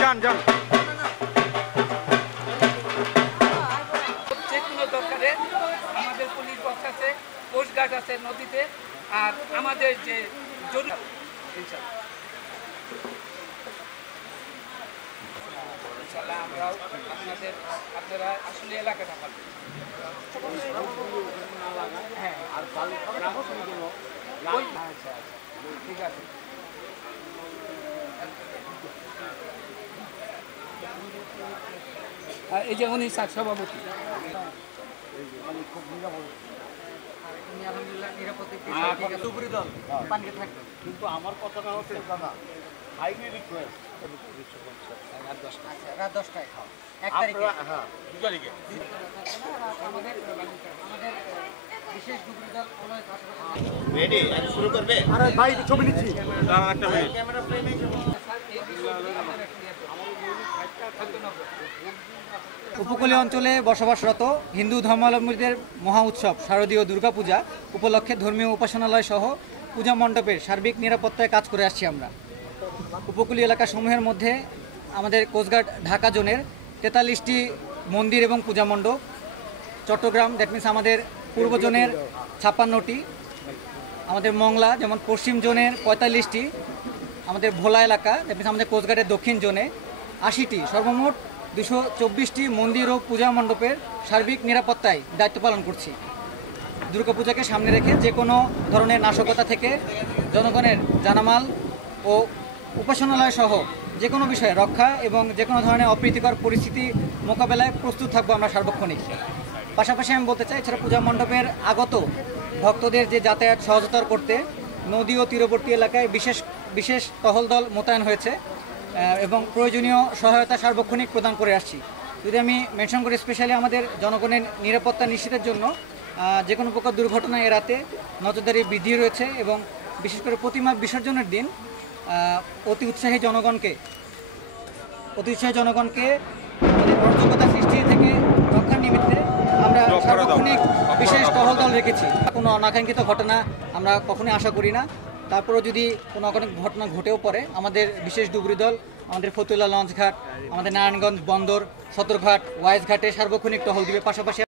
যান যান। যে কোনো দরকারে আমাদের পুলিশ বক্স আছে, কোস্টগার্ড আছে নদীতে, আর আমাদের যে জরুরি ইনশাআল্লাহ আমরাও আপনারা আসলে এলাকাটা পাবেন। হ্যাঁ আচ্ছা ঠিক আছে। এই যে উনি সভাপতি, আলহামদুলিল্লাহ নিরাপত্তা পানিতে থাকবে। কিন্তু আমার কথাটা হচ্ছে দাদা, হাইলি রিকোয়েস্ট রাত 10টায় খাও, 1 তারিখে। হ্যাঁ 2 তারিখে আমাদের বিশেষ ডুবুরি দল রেডি শুরু করবে। আরে ভাই ছবি নিচ্ছি। ক্যামেরা ফ্রেমে উপকূলীয় অঞ্চলে বসবাসরত হিন্দু ধর্মাবলম্বীদের মহা উৎসব শারদীয় দুর্গাপূজা উপলক্ষে ধর্মীয় উপাসনালয় সহ পূজা মণ্ডপের সার্বিক নিরাপত্তায় কাজ করে আসছি আমরা। উপকূলীয় এলাকাসমূহের মধ্যে আমাদের কোস্টগার্ড ঢাকা জোনের 43টি মন্দির এবং পূজা মণ্ডপ, চট্টগ্রাম দ্যাট মিনস আমাদের পূর্ব জোনের 56টি, আমাদের মংলা যেমন পশ্চিম জোনের 45টি, আমাদের ভোলা এলাকা দ্যাট মিনস আমাদের কোস্টগার্ডের দক্ষিণ জোনে 80টি, সর্বমোট 224টি মন্দির ও পূজা মণ্ডপের সার্বিক নিরাপত্তায় দায়িত্ব পালন করছি। দুর্গাপূজাকে সামনে রেখে যে কোনো ধরনের নাশকতা থেকে জনগণের জানামাল ও উপাসনালয় সহ যে কোনো বিষয়ে রক্ষা এবং যে কোনো ধরনের অপ্রীতিকর পরিস্থিতি মোকাবেলায় প্রস্তুত থাকবো আমরা সার্বক্ষণিক। পাশাপাশি আমি বলতে চাই, এছাড়া পূজা মণ্ডপের আগত ভক্তদের যে যাতায়াত সহজতর করতে নদী ও তীরবর্তী এলাকায় বিশেষ টহল দল মোতায়েন হয়েছে এবং প্রয়োজনীয় সহায়তা সার্বক্ষণিক প্রদান করে আসছি। যদি আমি মেনশন করি, স্পেশালি আমাদের জনগণের নিরাপত্তা নিশ্চিতের জন্য যে কোনো প্রকার দুর্ঘটনা এড়াতে নজরদারি বৃদ্ধি রয়েছে এবং বিশেষ করে প্রতিমা বিসর্জনের দিন অতি উৎসাহী জনগণকে আমাদের অরাজকতা সৃষ্টি থেকে রক্ষার নিমিত্তে আমরা সার্বক্ষণিক বিশেষ টহল দল রেখেছি। কোনো অনাকাঙ্ক্ষিত ঘটনা আমরা কখনোই আশা করি না। তারপরেও যদি কোনো ঘটনা ঘটেও পড়ে, আমাদের বিশেষ ডুবুরি দল আমাদের ফতুল্লা লঞ্চঘাট, আমাদের নারায়ণগঞ্জ বন্দর, সদরঘাট, ওয়াইজ ঘাটে সার্বক্ষণিক টহল দিবে। পাশাপাশি